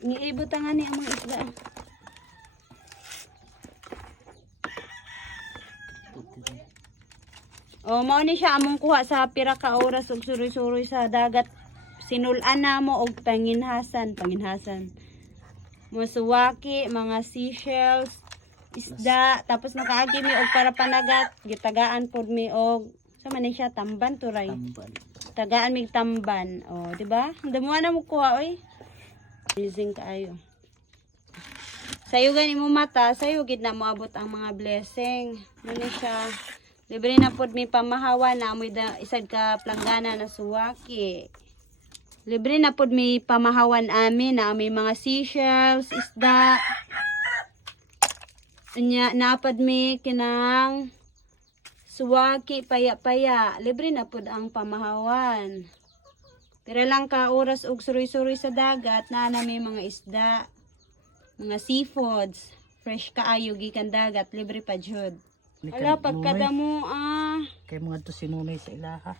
Niibutangan ni ang mga isda. O, mao ni siya among kuha sa pira ka oras og suroy-suroy sa dagat. Sinulan na mo og panginhasan. Musuwaki, mga seashells, isda, tapos nakaagi mi og para panagat, gitagaan pod mi og sama ni siya tamban turay. Tamban. Tagaan mig tamban. O, di ba? Damuha na mo kuha oy. Amazing kaayo. Sayo gani mo mata, sayo gid na moabot ang mga blessing. Muna siya. Libre na pod mi pamahawa na amoy isad ka planggana na suwaki. Libre na pod mi pamahawan amin na may mga seashells, isda. Anya napad mi kinang suwaki paya-paya. Libre na pod ang pamahawan. Pero lang ka oras og suroy-suroy sa dagat na may mga isda, mga seafoods, fresh kaayo gikan dagat, libre pa jud. Ala pagkadamo Kay mga to sinunay sa ilaha.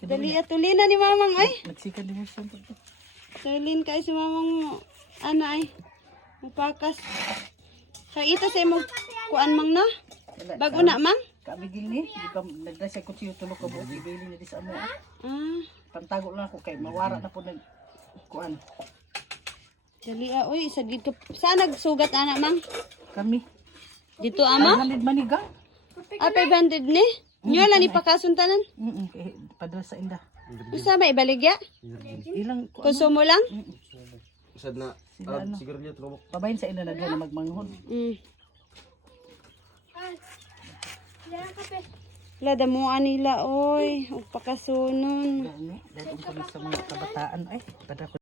Dali atuli na ni mamang ay. Nagsikan din mo siya. Silin kay si mamang mo. Ano ay? Mapakas. Kay ita sa mo kuan mang na? Bago na mang? Kabigil ni, di pa nagdasay ko siya tulog ka buot, ibili na di sa amo. Pantago lang ako kay mawara na po nag kuan. Dali uy, sagid ka. Saan nagsugat ana mang? Kami. Dito ama? 500 maniga. 500 ni? Nyo lang ni pakasuntanan? Padala sa inda. Usa may ibaligya? Ilang Konsumo lang? Usad na, sigarilyo tulog. pabayin sa inda na doon na magmanghon. Damuan nila oy, og pakasunon. Dahil kami sa mga kabataan ay, pada